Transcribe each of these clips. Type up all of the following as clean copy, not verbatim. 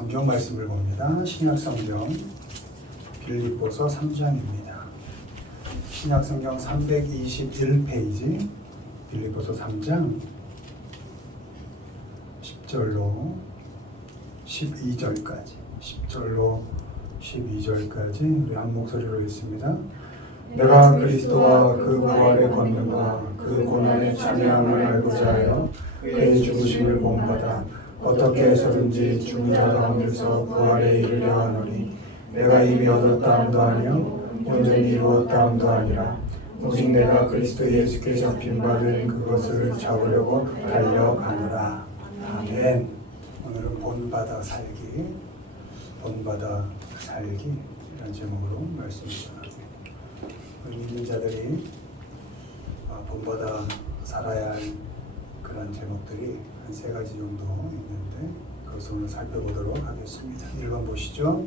성경 말씀을 봅니다. 신약 성경 빌립보서 3장입니다. 신약 성경 321페이지 빌립보서 3장 10절로 12절까지 10절로 12절까지 우리 한 목소리로 읽습니다. 내가 그리스도와 그 부활의 권능과 그 고난의 참여함을 알고자 하여 그의 죽으심을 본받아 어떻게 해서든지 죽은 자 가운데서 부활에 이르려 하노니 내가 이미 얻었다 함도 아니요 온전히 이루었다 함도 아니라 오직 내가 그리스도 예수께 잡힌 바 된 그것을 잡으려고 달려가노라. 아멘. 오늘은 본받아 살기 이런 제목으로 말씀을 전합니다. 믿는 자들이 본받아 살아야 할 그런 제목들이 한 세 가지 정도 있는데 그것을 오늘 살펴보도록 하겠습니다. 1번 보시죠.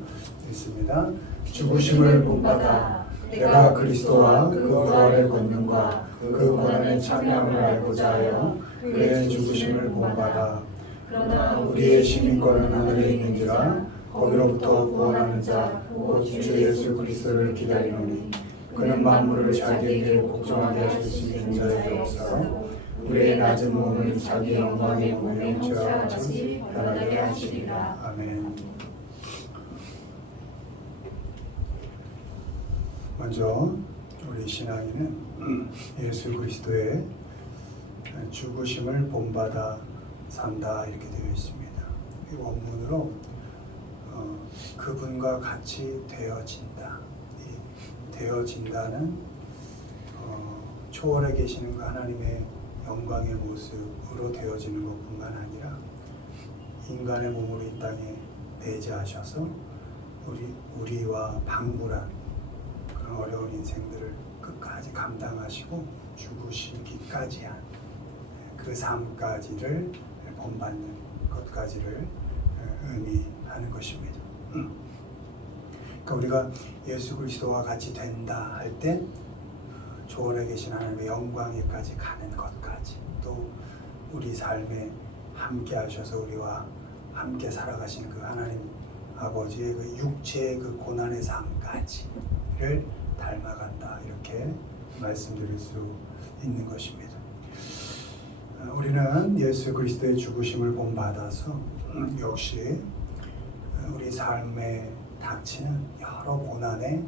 있습니다. 죽으심을 본받아 내가 그리스도와 그 부활의 권능과 그 고난의 참여함을 알고자 하여 그의 죽으심을 본받아 그러나 우리의 시민권은 하늘에 있는지라 거기로부터 구원하는 자 곧 주 예수 그리스도를 기다리노니 그는 만물을 자기에게 복종하게 하실 수 있는 자여서 우리의 낮은 몸을 자기 영광의 몸의 형체와 같이 변하게 하시리라. 아멘. 먼저 우리 신앙인은 예수 그리스도의 죽으심을 본받아 산다 이렇게 되어 있습니다. 이 원문으로 그분과 같이 되어진다. 이 되어진다는 초월에 계시는 그 하나님의 영광의 모습으로 되어지는 것뿐만 아니라 인간의 몸으로 이 땅에 내재하셔서 우리와 방불한 그런 어려운 인생들을 끝까지 감당하시고 죽으시기까지 한 그 삶까지를 본받는 것까지를 의미하는 것입니다. 그러니까 우리가 예수 그리스도와 같이 된다 할 때 초월에 계신 하나님의 영광에까지 가는 것까지 또 우리 삶에 함께 하셔서 우리와 함께 살아가신 그 하나님 아버지의 그 육체의 그 고난의 삶까지를 닮아간다 이렇게 말씀드릴 수 있는 것입니다. 우리는 예수 그리스도의 죽으심을 본받아서 역시 우리 삶에 닥치는 여러 고난에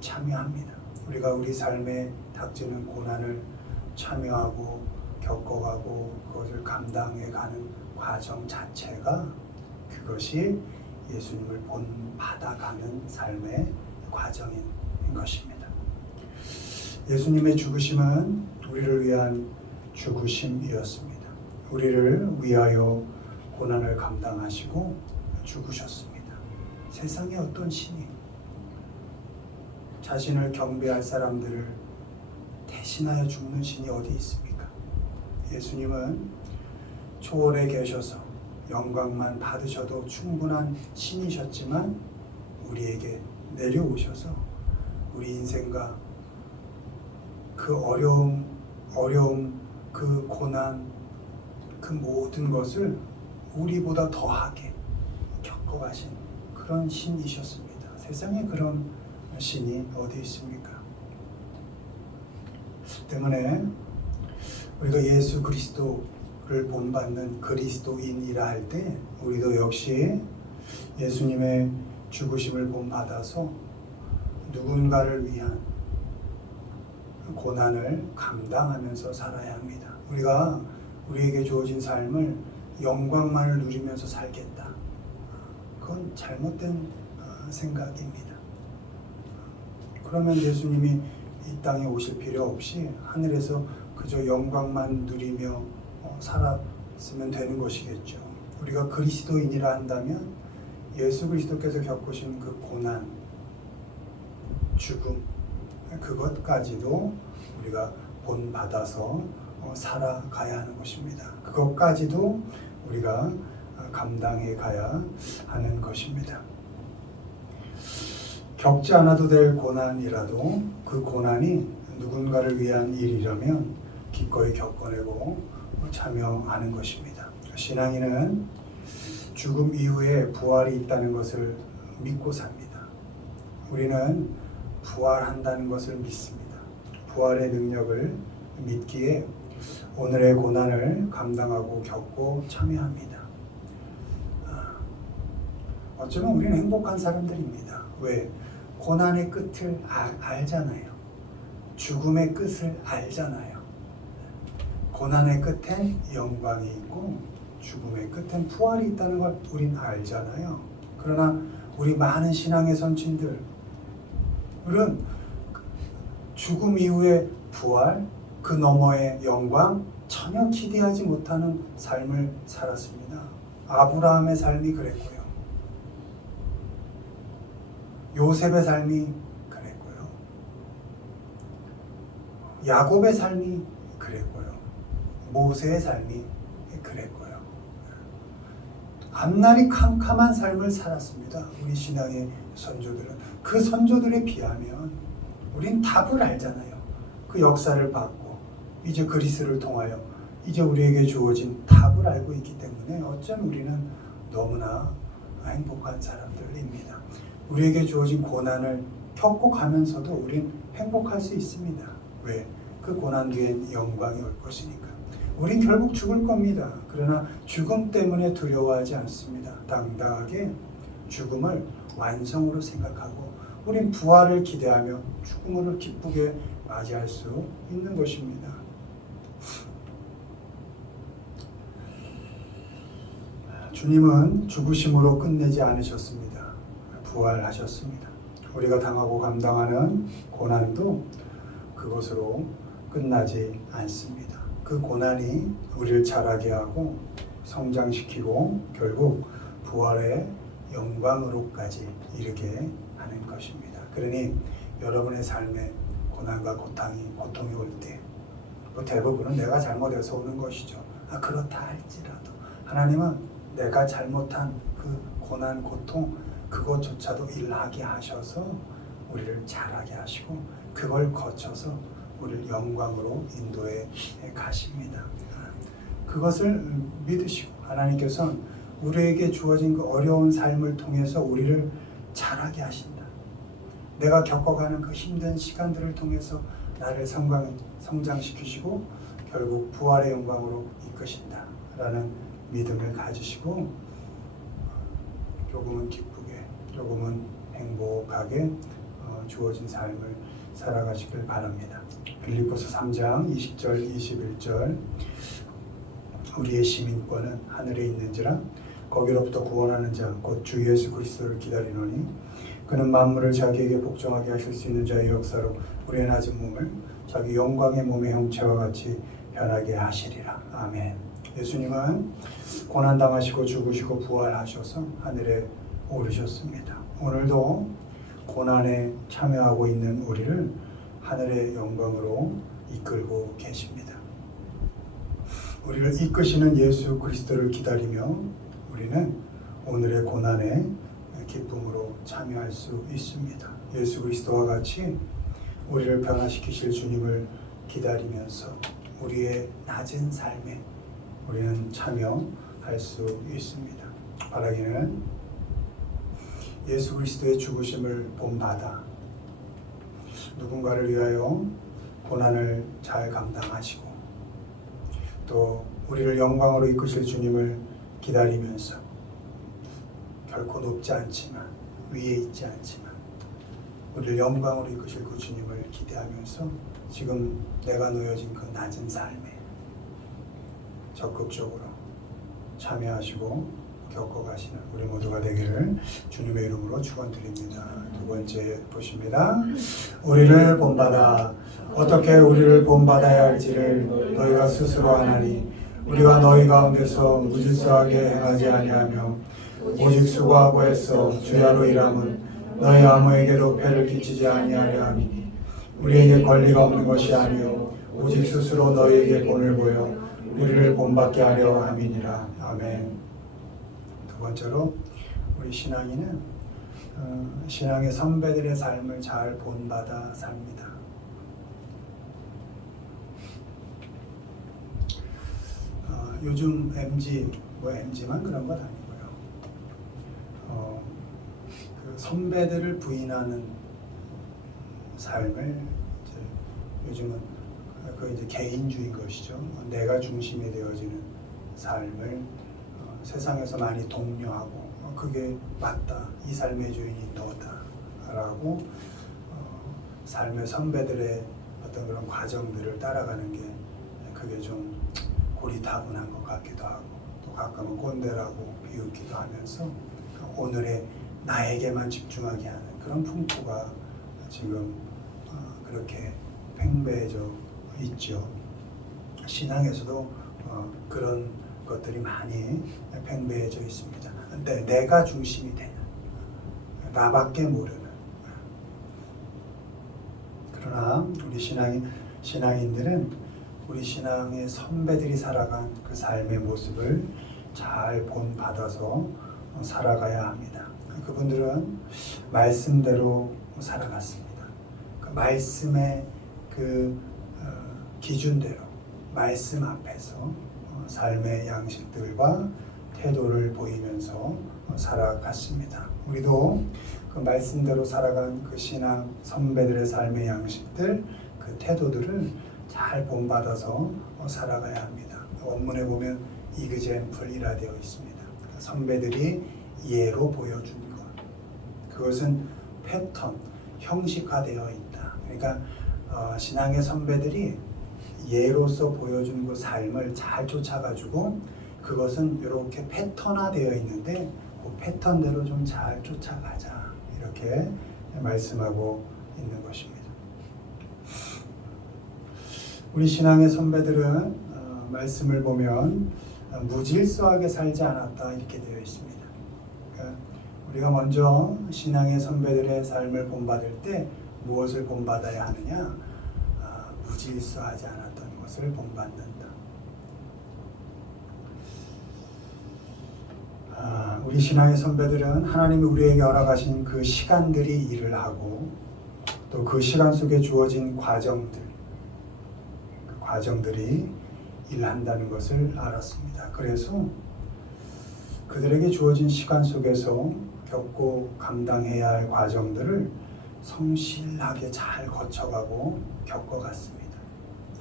참여합니다. 우리가 우리 삶에 닥치는 고난을 참여하고 겪어가고 그것을 감당해가는 과정 자체가 그것이 예수님을 본받아가는 삶의 과정인 것입니다. 예수님의 죽으심은 우리를 위한 죽으심이었습니다. 우리를 위하여 고난을 감당하시고 죽으셨습니다. 세상에 어떤 신이 자신을 경배할 사람들을 대신하여 죽는 신이 어디 있습니까? 예수님은 초월에 계셔서 영광만 받으셔도 충분한 신이셨지만 우리에게 내려오셔서 우리 인생과 그 어려움, 그 고난, 그 모든 것을 우리보다 더하게 겪어가신 그런 신이셨습니다. 세상에 그런 신이 어디 있습니까? 때문에 우리가 예수 그리스도를 본받는 그리스도인이라 할 때 우리도 역시 예수님의 죽으심을 본받아서 누군가를 위한 고난을 감당하면서 살아야 합니다. 우리가 우리에게 주어진 삶을 영광만을 누리면서 살겠다. 그건 잘못된 생각입니다. 그러면 예수님이 이 땅에 오실 필요 없이 하늘에서 그저 영광만 누리며 살았으면 되는 것이겠죠. 우리가 그리스도인이라 한다면 예수 그리스도께서 겪으신 그 고난, 죽음, 그것까지도 우리가 본받아서 살아가야 하는 것입니다. 그것까지도 우리가 감당해 가야 하는 것입니다. 겪지 않아도 될 고난이라도 그 고난이 누군가를 위한 일이라면 기꺼이 겪어내고 참여하는 것입니다. 신앙인은 죽음 이후에 부활이 있다는 것을 믿고 삽니다. 우리는 부활한다는 것을 믿습니다. 부활의 능력을 믿기에 오늘의 고난을 감당하고 겪고 참여합니다. 어쩌면 우리는 행복한 사람들입니다. 왜? 고난의 끝을 알잖아요. 죽음의 끝을 알잖아요. 고난의 끝엔 영광이 있고 죽음의 끝엔 부활이 있다는 걸 우린 알잖아요. 그러나 우리 많은 신앙의 선친들은 죽음 이후의 부활, 그 너머의 영광 전혀 기대하지 못하는 삶을 살았습니다. 아브라함의 삶이 그랬고요. 요셉의 삶이 그랬고요. 야곱의 삶이 그랬고요. 모세의 삶이 그랬고요. 앞날이 캄캄한 삶을 살았습니다. 우리 신앙의 선조들은. 그 선조들에 비하면 우린 답을 알잖아요. 그 역사를 봤고 이제 그리스도를 통하여 이제 우리에게 주어진 답을 알고 있기 때문에 어쩌면 우리는 너무나 행복한 사람들입니다. 우리에게 주어진 고난을 겪고 가면서도 우린 행복할 수 있습니다. 왜? 그 고난 뒤엔 영광이 올 것이니까. 우린 결국 죽을 겁니다. 그러나 죽음 때문에 두려워하지 않습니다. 당당하게 죽음을 완성으로 생각하고 우린 부활을 기대하며 죽음을 기쁘게 맞이할 수 있는 것입니다. 주님은 죽으심으로 끝내지 않으셨습니다. 부활하셨습니다. 우리가 당하고 감당하는 고난도 그것으로 끝나지 않습니다. 그 고난이 우리를 자라게 하고 성장시키고 결국 부활의 영광으로까지 이르게 하는 것입니다. 그러니 여러분의 삶에 고난과 고통이 올 때 그 대부분은 내가 잘못해서 오는 것이죠. 그렇다 할지라도 하나님은 내가 잘못한 그 고난, 고통 그것조차도 일하게 하셔서 우리를 자라게 하시고 그걸 거쳐서 우리를 영광으로 인도해 가십니다. 그것을 믿으시고 하나님께서는 우리에게 주어진 그 어려운 삶을 통해서 우리를 자라게 하신다. 내가 겪어가는 그 힘든 시간들을 통해서 나를 성장시키시고 결국 부활의 영광으로 이끄신다 라는 믿음을 가지시고 조금은 기쁘게 조금은 행복하게 주어진 삶을 살아가시길 바랍니다. 빌립보서 3장 20절 21절 우리의 시민권은 하늘에 있는지라 거기로부터 구원하는 자 곧 주 예수 그리스도를 기다리노니 그는 만물을 자기에게 복종하게 하실 수 있는 자의 역사로 우리의 낮은 몸을 자기 영광의 몸의 형체와 같이 변하게 하시리라. 아멘. 예수님은 고난당하시고 죽으시고 부활하셔서 하늘에 오르셨습니다. 오늘도 고난에 참여하고 있는 우리를 하늘의 영광으로 이끌고 계십니다. 우리를 이끄시는 예수 그리스도를 기다리며 우리는 오늘의 고난에 기쁨으로 참여할 수 있습니다. 예수 그리스도와 같이 우리를 변화시키실 주님을 기다리면서 우리의 낮은 삶에 우리는 참여할 수 있습니다. 바라기는 예수 그리스도의 죽으심을 본받아 누군가를 위하여 고난을 잘 감당하시고 또 우리를 영광으로 이끄실 주님을 기다리면서 결코 높지 않지만 위에 있지 않지만 우리를 영광으로 이끄실 그 주님을 기대하면서 지금 내가 놓여진 그 낮은 삶에 적극적으로 참여하시고 겪어가시는 우리 모두가 되기를 주님의 이름으로 축원드립니다. 두 번째 보십니다. 우리를 본받아 어떻게 우리를 본받아야 할지를 너희가 스스로 아나니 우리가 너희 가운데서 무질서하게 행하지 아니하며 오직 수고하고 애써 주야로 일함은 너희 아무에게도 폐를 끼치지 아니하려 함이니 우리에게 권리가 없는 것이 아니요 오직 스스로 너희에게 본을 보여 우리를 본받게 하려 함이니라. 아멘. 두 번째로 우리 신앙인은 신앙의 선배들의 삶을 잘 본받아 삽니다. 요즘 MG, MG만 그런 건 아니고요. 그 선배들을 부인하는 삶을 이제 요즘은 그 이제 개인주의인 것이죠. 내가 중심이 되어지는 삶을 세상에서 많이 독려하고 그게 맞다. 이 삶의 주인이 너다라고 삶의 선배들의 어떤 그런 과정들을 따라가는 게 그게 좀 고리타분한 것 같기도 하고 또 가끔은 꼰대라고 비웃기도 하면서 오늘의 나에게만 집중하게 하는 그런 풍토가 지금 그렇게 팽배해져 있죠. 신앙에서도 그런 것들이 많이 팽배해져 있습니다. 근데 내가 중심이 되는, 나밖에 모르는. 그러나 우리 신앙인들은 우리 신앙의 선배들이 살아간 그 삶의 모습을 잘 본받아서 살아가야 합니다. 그분들은 말씀대로 살아갔습니다. 그 말씀의 그 기준대로 말씀 앞에서 삶의 양식들과 태도를 보이면서 살아갔습니다. 우리도 그 말씀대로 살아간 그 신앙 선배들의 삶의 양식들, 그 태도들을 잘 본받아서 살아가야 합니다. 원문에 보면 이그젠플이라 되어 있습니다. 선배들이 예로 보여준 것, 그것은 패턴, 형식화되어 있다. 그러니까 신앙의 선배들이 예로서 보여준 그 삶을 잘 쫓아가지고 그것은 이렇게 패턴화되어 있는데 그 패턴대로 좀 잘 쫓아가자, 이렇게 말씀하고 있는 것입니다. 우리 신앙의 선배들은 말씀을 보면 무질서하게 살지 않았다, 이렇게 되어 있습니다. 그러니까 우리가 먼저 신앙의 선배들의 삶을 본받을 때 무엇을 본받아야 하느냐? 무질서하지 않았던 것을 본받는다. 우리 신앙의 선배들은 하나님이 우리에게 허락하신 그 시간들이 일을 하고 또 그 시간 속에 주어진 과정들, 그 과정들이 일한다는 것을 알았습니다. 그래서 그들에게 주어진 시간 속에서 겪고 감당해야 할 과정들을 성실하게 잘 거쳐가고 겪어갔습니다.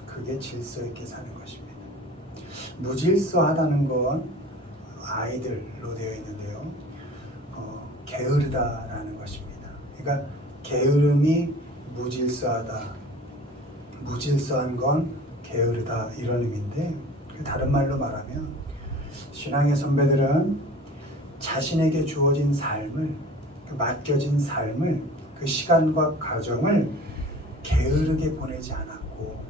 그게 질서 있게 사는 것입니다. 무질서하다는 건 아이들로 되어 있는데요. 게으르다라는 것입니다. 그러니까 게으름이 무질서하다, 무질서한 건 게으르다, 이런 의미인데 다른 말로 말하면 신앙의 선배들은 자신에게 주어진 삶을, 맡겨진 삶을, 그 시간과 과정을 게으르게 보내지 않았고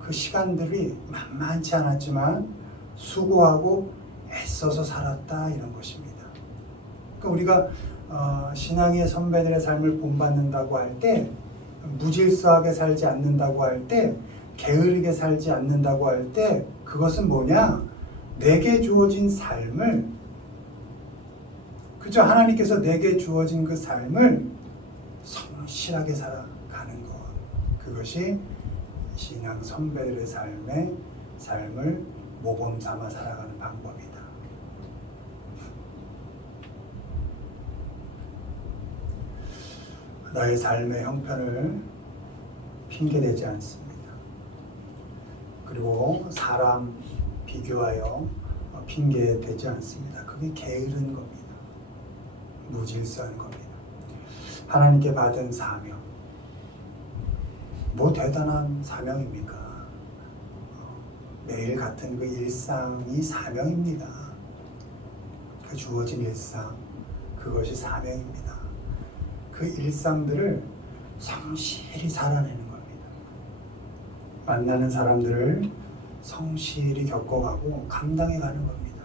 그 시간들이 만만치 않았지만 수고하고 애써서 살았다, 이런 것입니다. 그러니까 우리가 신앙의 선배들의 삶을 본받는다고 할 때, 무질서하게 살지 않는다고 할 때, 게으르게 살지 않는다고 할 때 그것은 뭐냐? 내게 주어진 삶을, 그죠? 하나님께서 내게 주어진 그 삶을 성실하게 살아가는 것, 그것이 신앙 선배들의 삶을 모범 삼아 살아가는 방법이다. 나의 삶의 형편을 핑계대지 않습니다. 그리고 사람 비교하여 핑계대지 않습니다. 그게 게으른 겁니다. 무질서한 겁니다. 하나님께 받은 사명, 뭐 대단한 사명입니까? 매일 같은 그 일상이 사명입니다. 그 주어진 일상, 그것이 사명입니다. 그 일상들을 성실히 살아내는 겁니다. 만나는 사람들을 성실히 겪어가고 감당해가는 겁니다.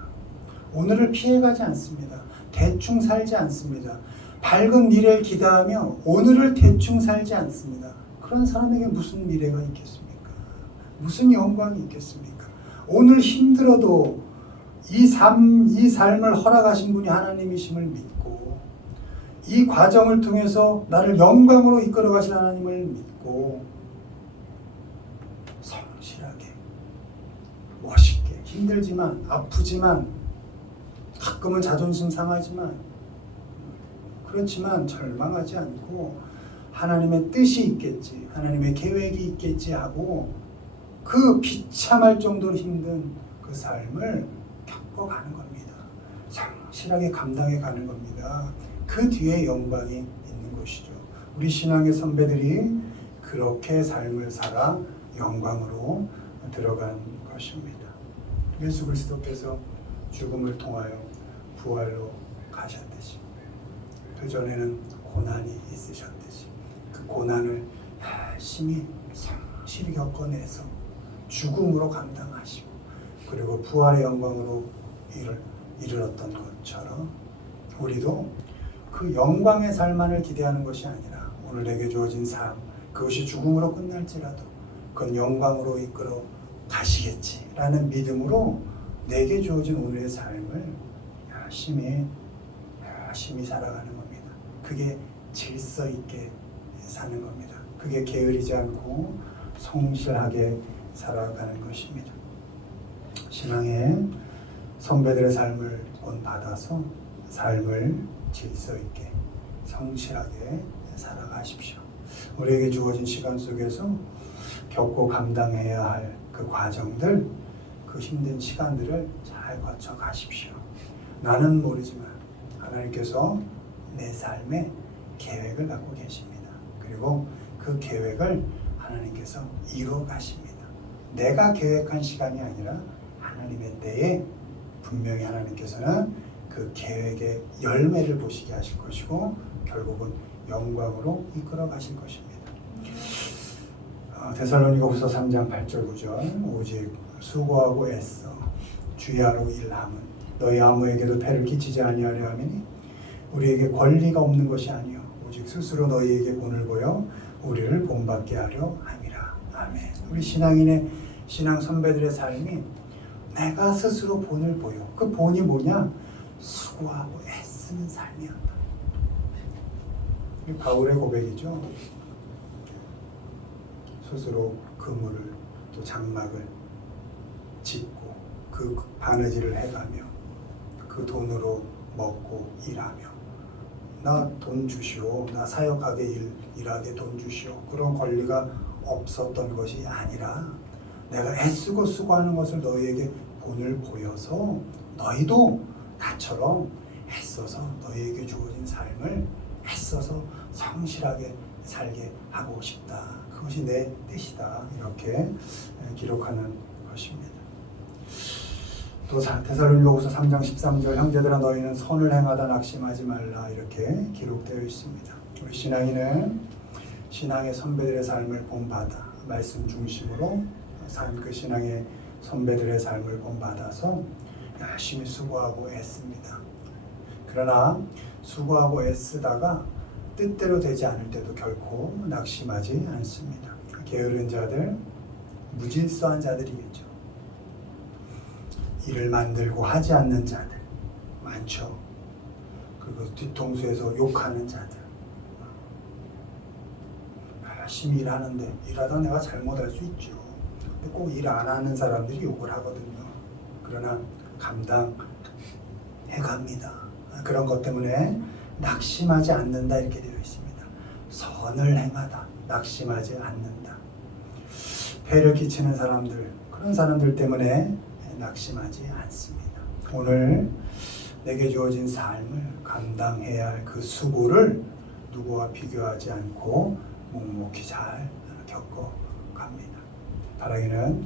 오늘을 피해가지 않습니다. 대충 살지 않습니다. 밝은 미래를 기대하며 오늘을 대충 살지 않습니다. 그런 사람에게 무슨 미래가 있겠습니까? 무슨 영광이 있겠습니까? 오늘 힘들어도 이 삶을 허락하신 분이 하나님이심을 믿고 이 과정을 통해서 나를 영광으로 이끌어 가신 하나님을 믿고 성실하게, 멋있게, 힘들지만, 아프지만, 가끔은 자존심 상하지만 그렇지만 절망하지 않고 하나님의 뜻이 있겠지, 하나님의 계획이 있겠지 하고 그 비참할 정도로 힘든 그 삶을 겪어가는 겁니다. 성실하게 감당해 가는 겁니다. 그 뒤에 영광이 있는 것이죠. 우리 신앙의 선배들이 그렇게 삶을 살아 영광으로 들어간 것입니다. 예수 그리스도께서 죽음을 통하여 부활로 가셨듯이 그전에는 고난이 있으셨듯이 그 고난을 열심히 성실히 겪어내서 죽음으로 감당하시고 그리고 부활의 영광으로 이르렀던 것처럼 우리도 그 영광의 삶만을 기대하는 것이 아니라 오늘 내게 주어진 삶 그것이 죽음으로 끝날지라도 그건 영광으로 이끌어 가시겠지라는 믿음으로 내게 주어진 오늘의 삶을 열심히 살아가는 겁니다. 그게 질서 있게 사는 겁니다. 그게 게으르지 않고 성실하게 살아가는 것입니다. 신앙의 선배들의 삶을 본받아서 삶을 질서 있게 성실하게 살아가십시오. 우리에게 주어진 시간 속에서 겪고 감당해야 할 그 과정들, 그 힘든 시간들을 잘 거쳐 가십시오. 나는 모르지만 하나님께서 내 삶에 계획을 갖고 계십니다. 그리고 그 계획을 하나님께서 이루어 가십니다. 내가 계획한 시간이 아니라 하나님의 때에 분명히 하나님께서는 그 계획의 열매를 보시게 하실 것이고 결국은 영광으로 이끌어 가실 것입니다. 데살로니가후서 3장 8절 9절 오직 수고하고 애써 주야로 일함은 너희 아무에게도 폐를 끼치지 아니하려 함이니 우리에게 권리가 없는 것이 아니요 오직 스스로 너희에게 본을 보여 우리를 본받게 하려 함이라. 아멘. 우리 신앙인의 신앙 선배들의 삶이 내가 스스로 본을 보여. 그 본이 뭐냐? 수고하고 애쓰는 삶이었다. 바울의 고백이죠. 스스로 그물을 또 장막을 짓고 그 바느질을 해가며 그 돈으로 먹고 일하며 나 돈 주시오, 나 사역하게 일하게 돈 주시오 그런 권리가 없었던 것이 아니라 내가 애쓰고 수고하는 것을 너희에게 본을 보여서 너희도 나처럼 애써서 너희에게 주어진 삶을 애써서 성실하게 살게 하고 싶다. 그것이 내 뜻이다. 이렇게 기록하는 것입니다. 또 데살로니가후서 3장 13절 형제들아 너희는 선을 행하다 낙심하지 말라 이렇게 기록되어 있습니다. 우리 신앙인은 신앙의 선배들의 삶을 본받아 말씀 중심으로 산 그 신앙의 선배들의 삶을 본받아서 열심히 수고하고 애씁니다. 그러나 수고하고 애쓰다가 뜻대로 되지 않을 때도 결코 낙심하지 않습니다. 게으른 자들, 무질서한 자들이겠죠. 일을 만들고 하지 않는 자들 많죠. 그리고 뒤통수에서 욕하는 자들. 열심히 일하는데 일하다 내가 잘못할 수 있죠. 근데 꼭 일 안 하는 사람들이 욕을 하거든요. 그러나 감당해갑니다. 그런 것 때문에 낙심하지 않는다 이렇게 되어 있습니다. 선을 행하다 낙심하지 않는다. 폐를 끼치는 사람들 그런 사람들 때문에 낙심하지 않습니다. 오늘 내게 주어진 삶을 감당해야 할 그 수고를 누구와 비교하지 않고 묵묵히 잘 겪어갑니다. 바라기는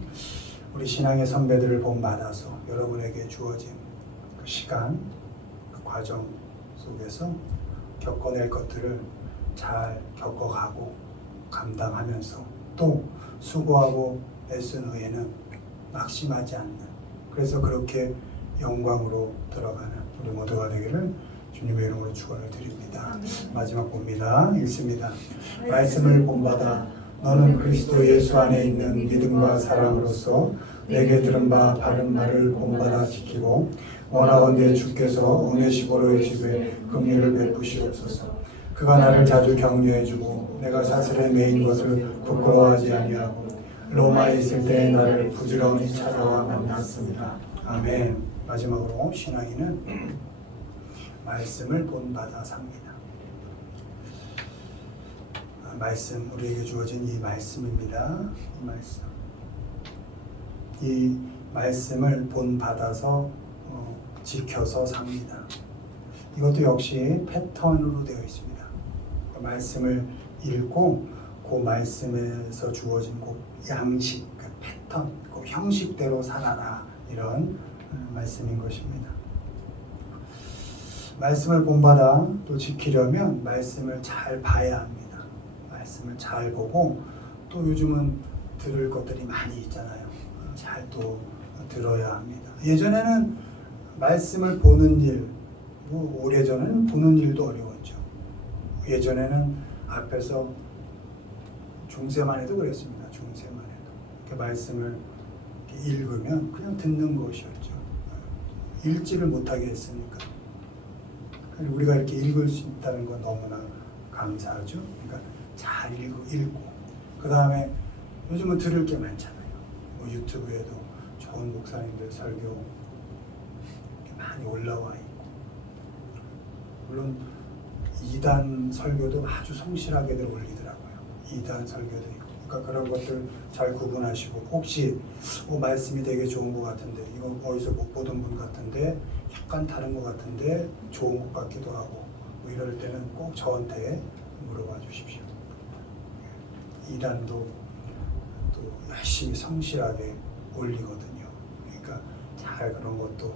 우리 신앙의 선배들을 본받아서 여러분에게 주어진 그 시간, 그 과정 속에서 겪어낼 것들을 잘 겪어가고 감당하면서 또 수고하고 애쓴 후에는 낙심하지 않는 그래서 그렇게 영광으로 들어가는 우리 모두가 되기를 주님의 이름으로 축원을 드립니다. 마지막 봅니다. 읽습니다. 말씀을 본받아 너는 그리스도 예수 안에 있는 믿음과 사랑으로서 내게 들은 바 바른 말을 본받아 지키고 원하건대 주께서 오네시보로의 집에 긍휼을 베푸시옵소서. 그가 나를 자주 격려해주고 내가 사슬에 매인 것을 부끄러워하지 아니하고 로마에 있을 때 나를 부지런히 찾아와 만났습니다. 아멘. 마지막으로 신앙인은 말씀을 본받아 삽니다. 말씀, 우리에게 주어진 이 말씀입니다. 이 말씀. 이 말씀을 본받아서 지켜서 삽니다. 이것도 역시 패턴으로 되어 있습니다. 그 말씀을 읽고 그 말씀에서 주어진 그 양식, 그 패턴, 그 형식대로 살아라, 이런 말씀인 것입니다. 말씀을 본받아 또 지키려면 말씀을 잘 봐야 합니다. 말씀을 잘 보고 또 요즘은 들을 것들이 많이 있잖아요. 잘 또 들어야 합니다. 예전에는 말씀을 보는 일, 오래전에는 보는 일도 어려웠죠. 예전에는 앞에서 중세만 해도 그랬습니다. 중세만 해도 이렇게 말씀을 이렇게 읽으면 그냥 듣는 것이었죠. 읽지를 못하게 했으니까. 우리가 이렇게 읽을 수 있다는 건 너무나 감사하죠. 그러니까 잘 읽고 그 다음에 요즘은 들을 게 많잖아요. 유튜브에도 좋은 목사님들 설교 많이 올라와 있고, 물론 2단 설교도 아주 성실하게들 올리더라고요. 2단 설교도 있고. 그러니까 그런 것들 잘 구분하시고, 혹시 말씀이 되게 좋은 것 같은데, 이거 어디서 못 보던 분 같은데, 약간 다른 것 같은데 좋은 것 같기도 하고, 이럴 때는 꼭 저한테 물어봐 주십시오. 2단도 또 열심히 성실하게 올리거든요. 그러니까 잘 그런 것도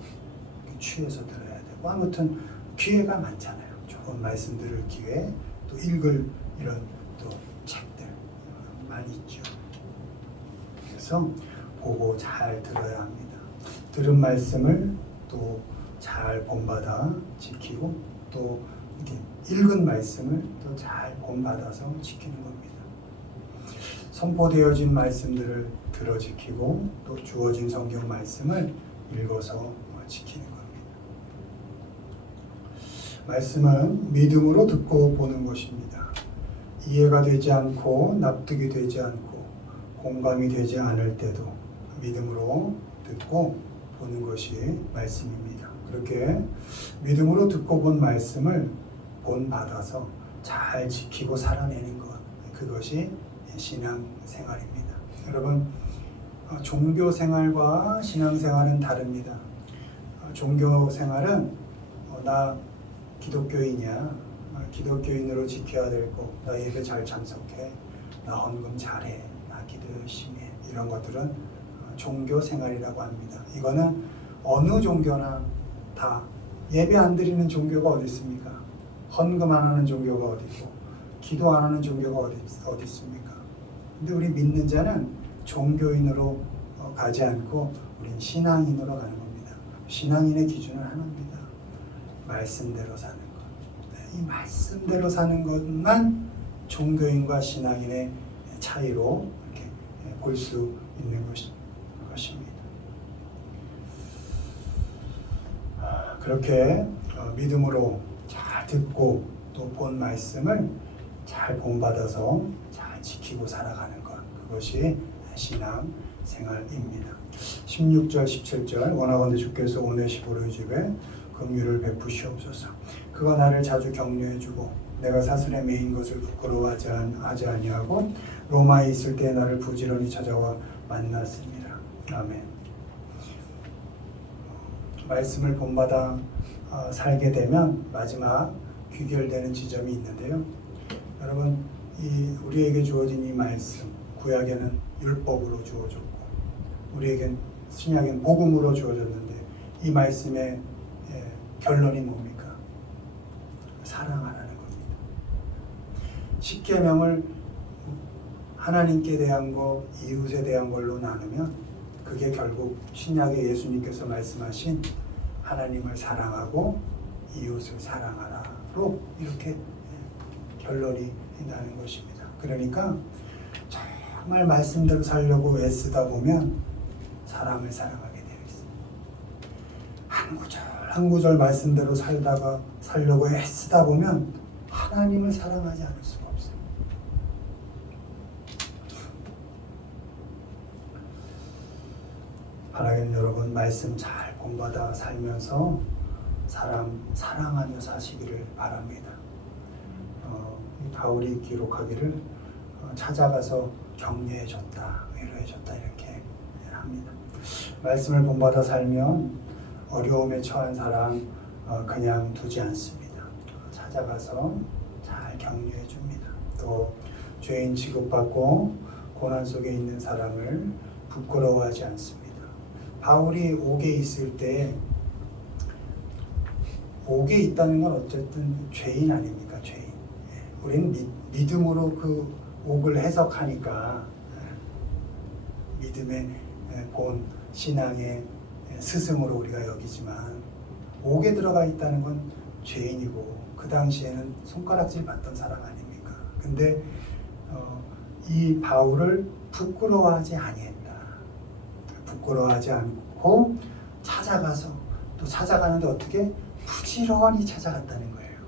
취해서 들어야 되고, 아무튼 기회가 많잖아요. 좋은 말씀 들을 기회, 또 읽을 이런 또 책들 많이 있죠. 그래서 보고 잘 들어야 합니다. 들은 말씀을 또 잘 본받아 지키고, 또 이렇게 읽은 말씀을 또 잘 본받아서 지키는 겁니다. 선포되어진 말씀들을 들어 지키고, 또 주어진 성경 말씀을 읽어서 지키는 겁니다. 말씀은 믿음으로 듣고 보는 것입니다. 이해가 되지 않고 납득이 되지 않고 공감이 되지 않을 때도 믿음으로 듣고 보는 것이 말씀입니다. 그렇게 믿음으로 듣고 본 말씀을 본받아서 잘 지키고 살아내는 것, 그것이 신앙생활입니다. 여러분, 종교생활과 신앙생활은 다릅니다. 종교생활은 나 기독교인이야, 기독교인으로 지켜야 될 거, 나 예배 잘 참석해, 나 헌금 잘해, 나 기도 열심히 해, 이런 것들은 종교생활이라고 합니다. 이거는 어느 종교나 다 예배 안 드리는 종교가 어디 있습니까? 헌금 안 하는 종교가 어디 있고, 기도 안 하는 종교가 어디 있습니까? 근데 우리 믿는 자는 종교인으로 가지 않고 우린 신앙인으로 가는 겁니다. 신앙인의 기준은 하나입니다. 말씀대로 사는 것. 이 말씀대로 사는 것만 종교인과 신앙인의 차이로 이렇게 볼 수 있는 것입니다. 그렇게 믿음으로 잘 듣고 또 본 말씀을 잘 본받아서 잘 지키고 살아가는 것, 그것이 신앙 생활입니다. 16절 17절 원하건대 주께서 오네시포르의 집에 긍휼을 베푸시옵소서. 그가 나를 자주 격려해주고 내가 사슬에 매인 것을 부끄러워하지 아니하고 로마에 있을 때 나를 부지런히 찾아와 만났습니다. 아멘. 말씀을 본받아 살게 되면 마지막 귀결되는 지점이 있는데요. 여러분, 우리에게 주어진 이 말씀, 구약에는 율법으로 주어졌고 우리에겐 신약엔 복음으로 주어졌는데, 이 말씀의 결론이 뭡니까? 사랑하라는 겁니다. 십계명을 하나님께 대한 거, 이웃에 대한 걸로 나누면 그게 결국 신약의 예수님께서 말씀하신 하나님을 사랑하고 이웃을 사랑하라로 이렇게 결론이 나는 것입니다. 그러니까 정말 말씀대로 살려고 애쓰다 보면 사람을 사랑하게 되어 있습니다. 한 구절 한 구절 말씀대로 살려고 애쓰다 보면 하나님을 사랑하지 않을 수가 없어요. 하나님, 여러분 말씀 잘 본받아 살면서 사람 사랑하며 사시기를 바랍니다. 바울이 기록하기를 찾아가서 격려해줬다, 위로해줬다 이렇게 합니다. 말씀을 본받아 살면 어려움에 처한 사람 그냥 두지 않습니다. 찾아가서 잘 격려해 줍니다. 또 죄인 취급받고 고난 속에 있는 사람을 부끄러워하지 않습니다. 바울이 옥에 있을 때 옥에 있다는 건 어쨌든 죄인 아닙니까? 죄인. 우리는 믿음으로 그 옥을 해석하니까 믿음의 본 신앙의 스승으로 우리가 여기지만 옥에 들어가 있다는 건 죄인이고 그 당시에는 손가락질 받던 사람 아닙니까? 근데 이 바울을 부끄러워하지 아니했다. 부끄러워하지 않고 찾아가서 또 찾아가는데 어떻게 부지런히 찾아갔다는 거예요.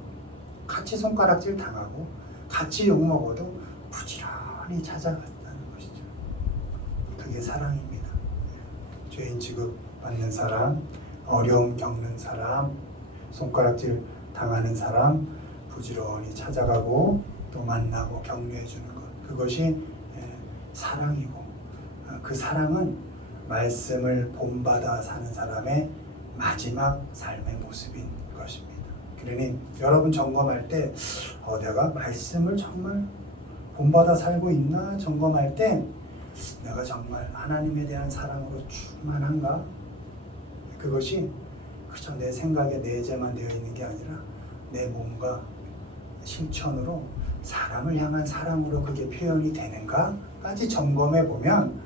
같이 손가락질 당하고 같이 욕먹어도 부지런히 찾아갔다는 것이죠. 그게 사랑입니다. 죄인 취급받는 사람, 어려움 겪는 사람, 손가락질 당하는 사람 부지런히 찾아가고 또 만나고 격려해 주는 것, 그것이 사랑이고 그 사랑은 말씀을 본받아 사는 사람의 마지막 삶의 모습인 것입니다. 그러니 여러분 점검할 때 내가 말씀을 정말 본받아 살고 있나 점검할 때 내가 정말 하나님에 대한 사랑으로 충만한가? 그것이 그저 내 생각에 내재만 되어 있는 게 아니라 내 몸과 실천으로 사람을 향한 사랑으로 그게 표현이 되는가까지 점검해 보면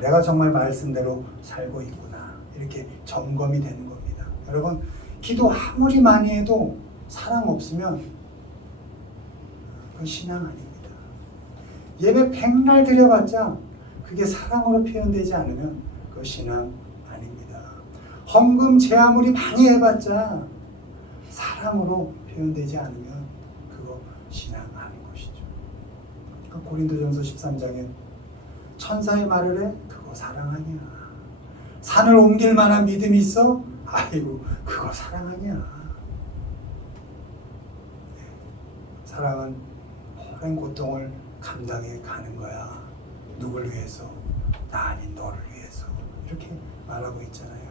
내가 정말 말씀대로 살고 있구나 이렇게 점검이 되는 겁니다. 여러분 기도 아무리 많이 해도 사랑 없으면 그건 신앙 아닙니다. 예배 백날 드려봤자 그게 사랑으로 표현되지 않으면 그건 신앙 아닙니다. 헌금 제 아무리 많이 해봤자 사랑으로 표현되지 않으면 그거 신앙 아닌 것이죠. 그러니까 고린도전서 13장에 천사의 말을 해? 그거 사랑 아니야. 산을 옮길 만한 믿음이 있어? 아이고 그거 사랑 아니야. 사랑은 오랜 고통을 감당해 가는 거야. 누굴 위해서? 나 아닌 너를 위해서. 이렇게 말하고 있잖아요.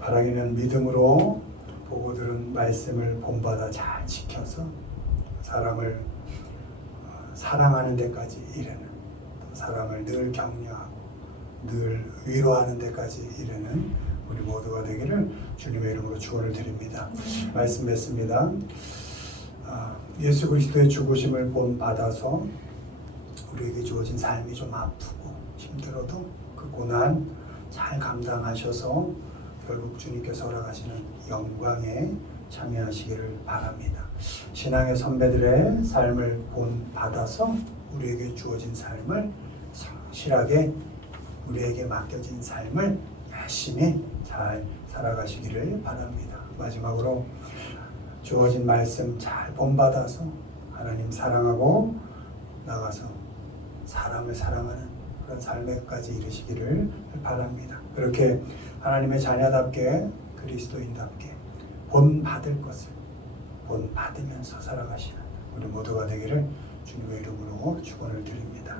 바라기는 믿음으로 보고 들은 말씀을 본받아 잘 지켜서 사람을 사랑하는 데까지 이르는, 사람을 늘 격려하고 늘 위로하는 데까지 이르는 우리 모두가 되기를 주님의 이름으로 축원을 드립니다. 말씀 맺습니다. 예수 그리스도의 죽으심을 본받아서 우리에게 주어진 삶이 좀 아프고 힘들어도 그 고난 잘 감당하셔서 결국 주님께서 허락하시는 영광에 참여하시기를 바랍니다. 신앙의 선배들의 삶을 본받아서 우리에게 주어진 삶을 성실하게 우리에게 맡겨진 삶을 열심히 잘 살아가시기를 바랍니다. 마지막으로 주어진 말씀 잘 본받아서 하나님 사랑하고 나가서 사람을 사랑하는 그런 삶에까지 이르시기를 바랍니다. 그렇게 하나님의 자녀답게 그리스도인답게 본받을 것을 본받으면서 살아가시는 우리 모두가 되기를 주님의 이름으로 축원을 드립니다.